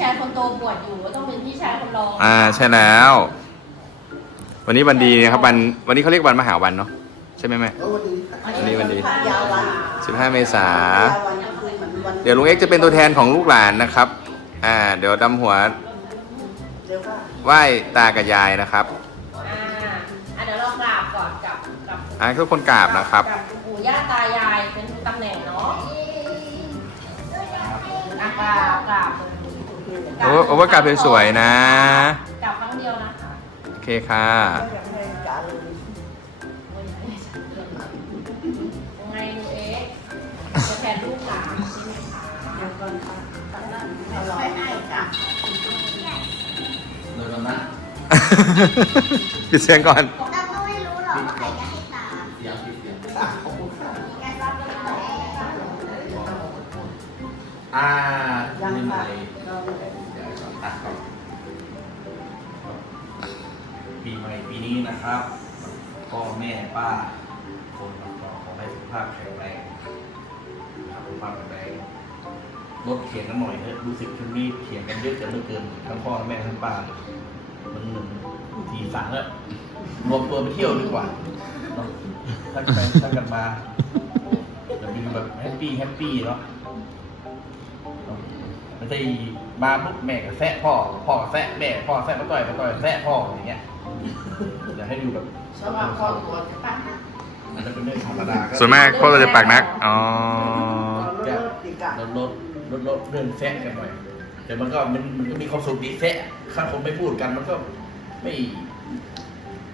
ชายคนโตบวชอยู่ก็ต้องเป็นพี่ชายคนรองอ่าใช่แล้ว วันนี้วันดีนะครับวันวันนี้เขาเรียกวันมหาวันเนาะใช่ไหมแม่ วันนี้วันดียาววัน15 เมษา ยาวนวันกลางคืนเหมือนวันเดี๋ยวลุงเอ็กซ์จะเป็นตัวแทนของลูกหลานนะครับ อ่า เดี๋ยวดำหัวเดี๋ยวก็ไหว้ตากับยายนะครับ อ่าอะเดี๋ยวเรากราบก่อนกับกับอ่าทุกคนกราบนะครับ กับปู่ย่าตายายเป็นตำแหน่งเนาะอะกราบกราบ โอ้โอ้ว่ากราบสวยๆนะกราบครั้งเดียวนะคะโอเคค่ะก็ยังไม่จ๋าเลยยังไงดูเอ๊ะจะแทนลูกหลานใช่ไหมคะเดี๋ยวก่อนค่ะตั้งนั้นไม่ให้ค่ะโดยประมาณปิดเสียงก่อนเราก็ ปีใหม่ปีนี้นะครับพ่อแม่ป้า คนก็ขอให้สุขภาพแข็งแรงนะครับสุขภาพแข็งแรงลดเถียงกันหน่อยเถอะรู้สึกช่วงนี้เถียงกันเยอะจนเหลือเกินทั้งพ่อทั้งแม่ทั้งป้ามันหนึ่งทีสั่งแล้วรวมตัวไปเที่ยวดีกว่าเนาะตั้งใจตั้งกันมาจะมีแบบแฮปปี้แฮปปี้เนาะม่ใช่มาปุ๊บแม่ก็แซะพ่อ พ่อแซะแม่ พ่อแซะมาต่อยมาต่อยแซะพ่ออย่างเงี้ย เดี๋ยวให้ดูแบบสำหรับครอบครัวจะตั้งมันจะเป็นเรื่องธรรมดาก็ส่วนมากพวกเราจะปากนัก อ๋อเราเลิกดีกันลดลดลดลดเรื่องแซะกันหน่อยแต่มันก็มันมันก็มีความสุขดีแซะถ้าคนไม่พูดกันมันก็ไม่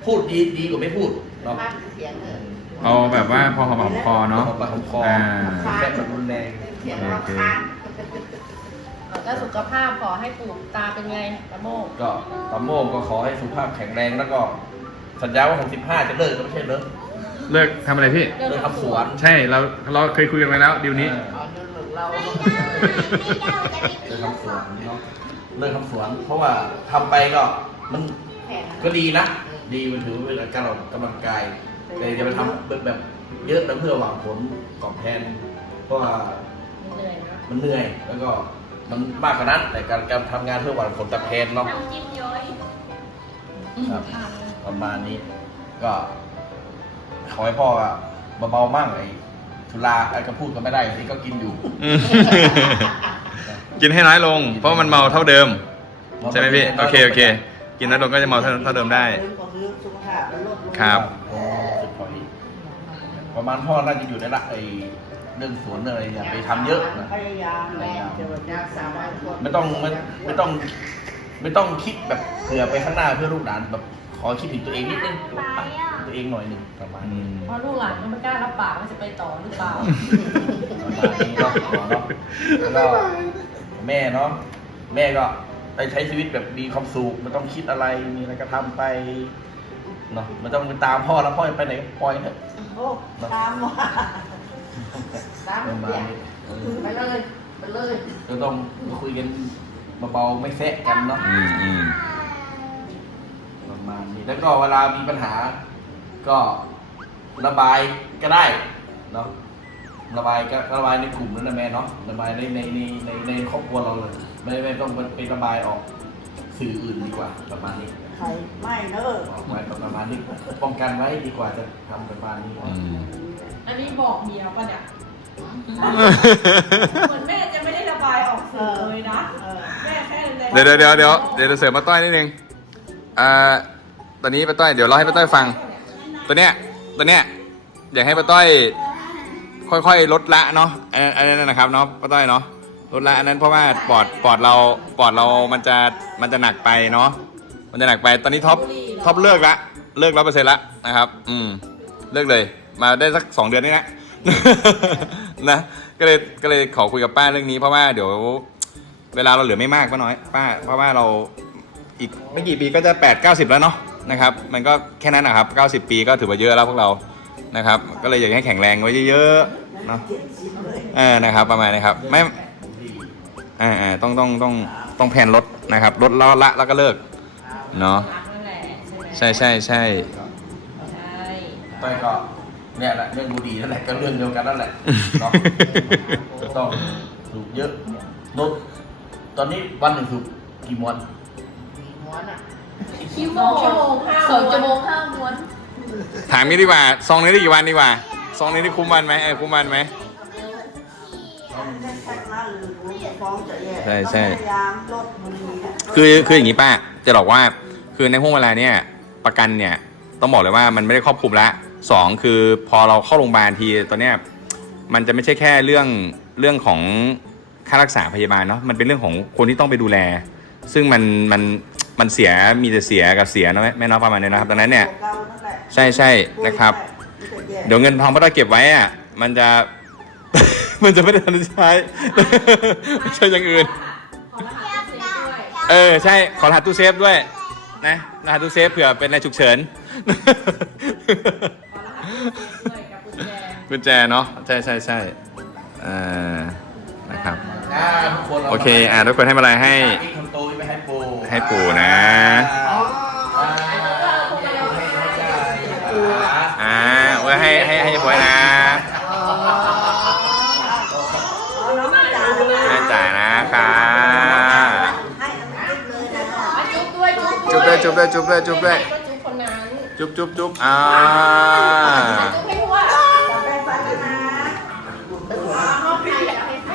พูดดีดีกว่าไม่พูดเนาะ บ้านเสียงเออเอาแบบว่าพอหอมคอเนาะปากของคออ่า แซะแบบรุนแรง เสียงเราค้า งถ้าสุขภาพขอให้ปู่ตาเป็นไงตะโมกก็ตาโมกก็ขอให้สุขภาพแข็งแรงแล้วก็ สัญญาว่า65จะเลิกก็ไม่ใช่เลิกเลิกทำอะไรพี่เรื่องเลิกทำสวนใช่เราเราเคยคุยกันไปแล้วดีลนี้ เอาเรื่องของเราเลิกทำสวนเนาะเลิกทำสวน เพราะว่าทำไปก็มันแผนก็ดีนะ ดีมันถือว่าเป็นการออกกำลังกาย แต่จะไปทำแบบแบบเยอะแล้วเพื่อหวังผลตอบแทน เพราะว่า เหนื่อยนะ มันเหนื่อยแล้วก็ มันมากกว่านั้นแต่การการทำงานเพื่อหวังผลตอบแทนเนาะ น้ำจิ้มย้อยครับประมาณนี้ ก็ ขอให้พ่ออะเบาๆมั่งไอ้สุราไอ้ก็พูดก็ไม่ได้ที่ก็กินอยู่อืมกินให้น้อยลง เพราะมันเมาเท่าเดิม ใช่ไหมพี่ โอเคโอเค กินน้อยลงก็จะเมาเท่าเท่าเดิมได้เรื่องของเรื่องสุขภาพมันลดลงครับสึกพอดีประมาณพ่อน่าจะอยู่ในละไอ้ เรื่องสวนเรื่องอะไรเนี่ยไปทำเยอะนะพยายามแม่จะแบบรักษาไว้คนไม่ต้องไม่ไม่ต้อง ไม่ต้องคิดแบบเผื่อไปข้างหน้าเพื่อลูกหลานแบบขอคิดถึงตัวเองนิดนึงตัวเองหน่อยหนึ่งประมาณอืนี้มเพราะลูกหลานก็ไม่กล้ารับปากว่าจะไปต่อหรือเปล่าประมาณนี้เนาะเนาะแล้วก็แม่เนาะแม่ก็ไปใช้ชีวิตแบบมีความสุขไม่ต้องคิดอะไรมีอะไรก็ทำไปเนาะไม่ต้องไปตามพ่อแล้วพ่อจะไปไหนก็ปล่อยเถอะ โอ้ตามว่า ตามประมาณเนี่ยนี้เออไปเลยไปเลยก็ต้องมาคุยกันเบาๆไม่แซะกันเนาะอืมอืมประมาณนี้แล้วก็เวลามีปัญหา ก็ระบายก็ได้เนาะระบายก็ระบายในกลุ่มนั้นนะแม่เนาะระบายในในในในในครอบครัวเราเลยไม่ไม่ต้องไประบายออกสื่ออื่นดีกว่าประมาณนี้ใครไม่เนอะออกไว้ประมาณนี้ป้องกันไว้ดีกว่าจะทำประมาณนี้ อืม อันนี้บอกเมียป่ะเนี่ยเหมือนแม่จะไม่ได้ระบายออกสื่อเลยนะเออแม่แค่ในเดี๋ยวเดี๋ยวเดี๋ยวเดี๋ยวเดี๋ยวจะเสริมมาต้อยนิดนึงอ่าตอนนี้ป้าต้อยเดี๋ยวเราให้ป้าต้อยฟัง ตัวเนี้ยตัวเนี้ยอยากให้ป้าต้อย ค่อยๆลดละเนาะอันนั้นอันนั้นนะครับเนาะป้าต้อยเนาะลดละอันนั้นเพราะว่าปอดปอดเราปอดเรามันจะมันจะหนักไปเนาะมันจะหนักไปตอนนี้ท็อปท็อปเลิกละเลิกร้อยเปอร์เซ็นต์ละนะครับ อืมเลิกเลย มาได้สักสองเดือนนี่นะ นะก็เลยก็เลยขอคุยกับป้าเรื่องนี้เพราะว่าเดี๋ยว เวลาเราเหลือไม่มากป้าน้อย ป้า เพราะว่าเราอีกไม่กี่ปีก็จะแปดเก้าสิบแล้วเนาะนะครับ มันก็แค่นั้นนะครับเก้าสิบปีก็ถือว่าเยอะแล้วพวกเรานะครับ ก็เลยอยากให้แข็งแรงไว้เยอะๆเนาะเจ็ดสิบเลยเออนะครับ ประมาณนี้ครับไม่อ่าอ่าต้องต้องต้องต้องแผนลดนะครับลดแล้วละแล้วก็เลิกเนาะรักนั่นแหละใช่ไหมใช่ใช่ใช่ใช่ต้อยก็ เนี่ยแหละเรื่องบุหรี่นั่นแหละก็เรื่องเดียวกันนั่นแหละเนาะก็ต้องสูบเยอะลดตอนนี้วันหนึ่งคือกี่ม้วนม้วนอะชั่วโมงชั่วโมงห้าสองชั่วโมงห้าม้วนถามนี้ดีกว่าซองนี้ได้กี่วันดีกว่าซองนี้ได้คุ้มวันไหมเออคุ้มวันไหมได้แท็กมาหรือฟ้องจะแย่ใช่ใช่ต้องพยายามลดบุหรี่อะคือคืออย่างนี้ป้าจะบอกว่าคือในห่วงเวลาเนี้ยประกันเนี่ยต้องบอกเลยว่ามันไม่ได้ครอบคลุมละ สองคือพอเราเข้าโรงพยาบาลทีตอนเนี้ยมันจะไม่ใช่แค่เรื่องเรื่องของค่ารักษาพยาบาลเนาะมันเป็นเรื่องของคนที่ต้องไปดูแล ซึ่งมันมันมันเสียมีแต่เสียกับเสียนะแม่แม่เน้องประมาณนี้นะครับดังนั้นเนี่ยใช่ใช่นะครับ เดี๋ยวเงินทองป้าต้อยเก็บไว้อะมันจะ มันจะไม่ได้ทันได้ใช้ใช่อย่างอื่นเซฟด้วยเออใช่ขอรหัสตู้เซฟด้วยนะรหัสตู้เซฟเผื่อเป็นอะไรฉุกเฉิน ขอรหัสเซฟด้วยกับกุญแจกุญแจเนาะใช่ใช่ใช่เออนะครับอ่าทุกคนาโอเคอ่าทุกคนให้มาอะไรให้อีกคำโตไปให้ปู่ให้ปู่นะอ่าให้ให้จ้าให้ปู่นะอ่าไว้ให้ให้ให้บอยนะเอาน้องจ๋าแม่จ๋านะคะให้อันนี้เลยนะคะอะจุ๊บด้วยจุ๊บจุ๊บด้วยจุ๊บด้วยจุ๊บด้วยจุ๊บด้วยก็ จุ๊บจุ๊บจุ๊บอ่าจุ๊บให้ทั่วแปรงฟันแล้วนะห้องใครอยากให้ใคร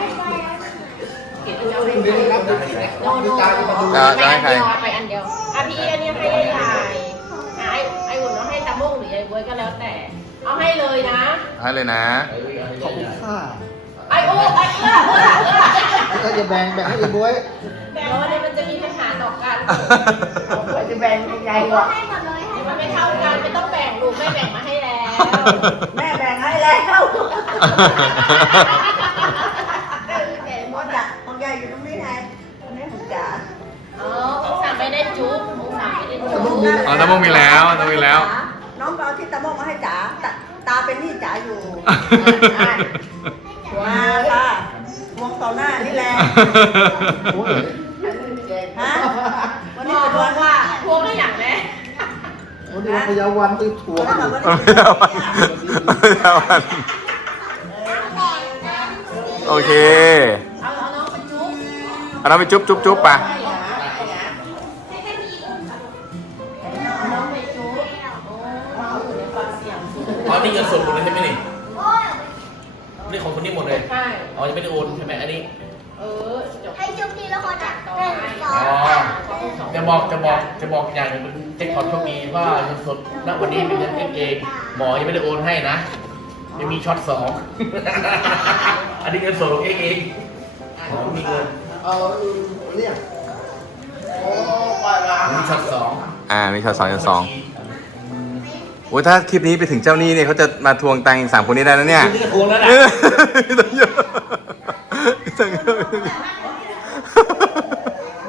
เก็บเอาให้ใครโนโนจะจะให้ใครไปอันเดียวอะพี่อันนี้ให้ยายหาไอ้ไอ้อุ่นเอาให้ตาโมงหรือยายบวยก็แล้วแต่ เอาให้เลยนะให้เลยนะขอบคุณค่ะไอ้โอ้ไอ้เอื้อเอื้อเอื้อก็จะแบ่งแบ่งให้อีบวยเดี๋ยวเนี่ยมันจะมีปัญหาต่อกันเราจะแบ่งยังไงวะให้หมดเลย ให้หมมัดนเลไม่ยเท่ากันไม่ต้องแบ่งลูกแม่แบ่งมาให้แล้ว แม่แบ่งให้แล้วแก่หมพ่อดจ๋าพ่อใหญ่อยู่ตรงนี้ไงอันนี้ผมจ๋าอ๋อองศาไม่ได้จุ๊บองศาไม่ได้จุ๊บอ๋อตะมงมีแล้วตะมงมีแล้วน้องไปเอาที่ตะมงมาให้จ๋าตาตาเป็นหนี่จ๋าอยู่ว้าค่ะมองต่อหน้านี่แหละ โอ้ย ฮะวัน บ นี้ อก เป็นวัน ว่าพวกก็อยากแม่ วันนี้วัน พยาวันไปถั่ววันอนี้ยู่วันนี้ไม่เอาอันโอเคเอาเอาน้องไปจุ๊บเอาน้องไปจุ๊บจุ๊บจุ๊บปะเอาน้องไปจุ๊บโอ้เอาอยู่ในฟังเสียงจุ๊บอ๋อนี่เงินสดหมดเลยใช่ไหมนี่นี่ของคนนี้หมดเลย ใช่ อ๋อยังไม่ได้โอนใช่ไหมอันนี้ เออจบให้จุ๊บทีละคนอะหนึ่งสองอ๋อสาม จะบอกจะบอกจะบอกอย่างหนึง เป็นเจ็คพอตโชคดีว่าเงินสดณวันนี้เป็นเงินเก็บเองหมอยังไม่ได้โอนให้นะยังมีช็อตสอง อันนี้เงินสดของเองเองหมอมีเงินเอาเรียกโอ้ไปละมีช็อตสองอ่า มีช็อตสองช็อตสองโอ้ยถ้าคลิปนี้ไปถึงเจ้าหนี้เนี่ยเขาจะมาทวงตังค์สามคนนี้ได้แล้วเนี่ยนี่ก็ทวงแล้วนะตังค์เยอะตังค์เยอะ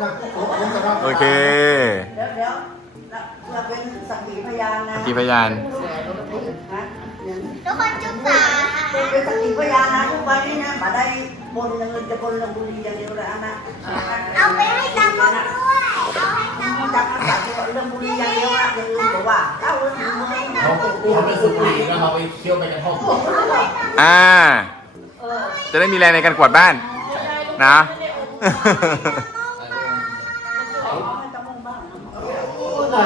นั่งผมผมจะนั่งโอเค เดี๋ยวเดี๋ยวเราเป็นสักขีพยานนะกี่พยานนะเดี๋ยวทุกคนจุ๊บสามเป็นสักขีพยานนะทุกวันนี้นะมาได้บนเงินจะบนเรื่องบุรีอย่างเดียวเลยนะเอาไปให้ตามงด้วยเอาให้ตามงจากภาษาเรื่องบุรีอย่างเดียวนะอย่างอื่นบอกว่าเล่าเรื่องเมืองเขาเขาไปสูบบุหรี่แล้วเขาไปเที่ยวไปกันห้องอ่า จะได้มีแรงในการกวาดบ้าน นะไหน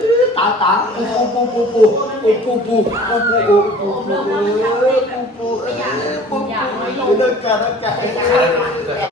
ตาตาปูปูปูปูปูปูปูปูปูปูปูปูปูปูปูปูปูปูเลิกกันเลิกกัน